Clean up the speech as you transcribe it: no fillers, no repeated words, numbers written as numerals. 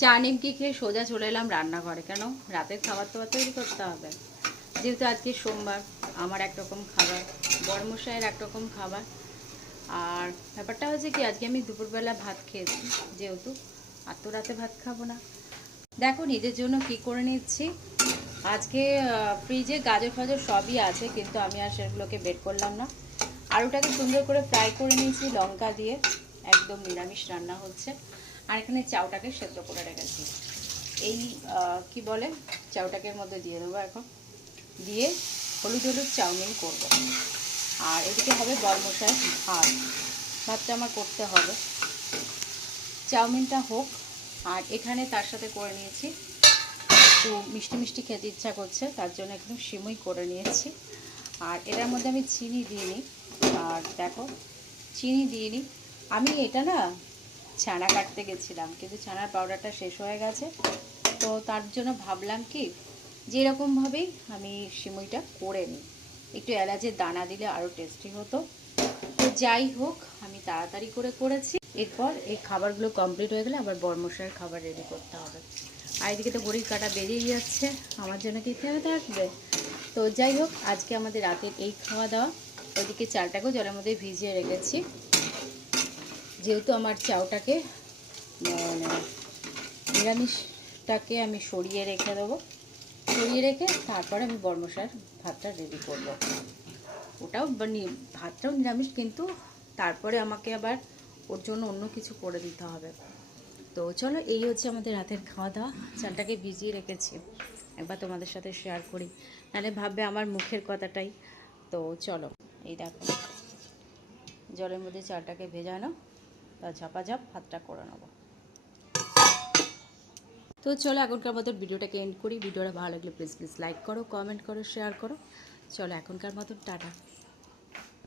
চা নিমকি খেয়ে সোজা চলে এলাম রান্নাঘরে। কেন? রাতের খাবার তো তৈরি করতে হবে। যেহেতু আজকে সোমবার, আমার একরকম খাবার, বড়মশাইয়ের একরকম খাবার। আর ব্যাপারটা হচ্ছে কি, আজকে আমি দুপুরবেলা ভাত খেয়েছি যেহেতু, আর তো রাতে ভাত খাবো না। দেখো নিজের জন্য কি করে নিচ্ছি। আজকে ফ্রিজে গাজর ফাজর সবই আছে, কিন্তু আমি আর সেগুলোকে বের করলাম না। আলুটাকে সুন্দর করে ফ্রাই করে নিয়েছি লঙ্কা দিয়ে, একদম নিরামিষ রান্না হচ্ছে। আর এখানে চাউটাকে সেদ্ধ করে রেখেছি। এই কি বলে, চাউটাকের মধ্যে দিয়ে দেবো এখন, দিয়ে হলুদ হলুদ চাউমিন করব। আর এদিকে হবে বরমশাই ভাত, ভাতটা আমার করতে হবে। চাউমিনটা হোক, আর এখানে তার সাথে করে নিয়েছি একটু মিষ্টি মিষ্টি খেতে ইচ্ছা করছে, তার জন্য একটু সিমুই করে নিয়েছি। আর এটার মধ্যে আমি চিনি দিইনি। আর দেখো, চিনি দিইনি। আমি এটা না ছানা কাটতে গেছিলাম, কিন্তু ছানার পাউডারটা শেষ হয়ে গেছে। তো তার জন্য ভাবলাম কি, যে এরকমভাবেই আমি সিমুইটা করে নিই। একটু এলাচের দানা দিলে আরও টেস্টি হতো। তো যাই হোক, আমি তাড়াতাড়ি করে করেছি। এরপর এই খাবারগুলো কমপ্লিট হয়ে গেলে আবার বরমশাইয়ের খাবার রেডি করতে হবে। আর এদিকে তো ঘড়ির কাঁটা বেরিয়ে যাচ্ছে, আমার জন্য কি খেয়ে থাকবে। তো যাই হোক, আজকে আমাদের রাতের এই খাওয়া দাওয়া। ওইদিকে চালটাকেও জলের মধ্যে ভিজিয়ে রেখেছি, যেহেতু আমার চাউটাকে মানে নিরামিষটাকে আমি সরিয়ে রেখে দেবো। সরিয়ে রেখে তারপরে আমি বরমশাইয়ের ভাতটা রেডি করব। ওটাও ভাতটাও নিরামিষ, কিন্তু তারপরে আমাকে আবার ওর জন্য অন্য কিছু করে দিতে হবে। তো চলো, এই হচ্ছে আমাদের রাতের খাওয়া দাওয়া। চালটাকে ভিজিয়ে রেখেছি, একবার তোমাদের সাথে শেয়ার করি, নাহলে ভাববে আমার মুখের কথাটাই। তো চলো, এই দেখো জলের মধ্যে চালটাকে ভেজানো, তা ঝাপাঝাপ ভাতটা করে নেবো। তো চলো, এখনকার মতো ভিডিওটাকে এন্ড করি। ভিডিওটা ভালো লাগলে প্লিজ প্লিজ লাইক করো, কমেন্ট করো, শেয়ার করো। চলো এখনকার মতো টাটা।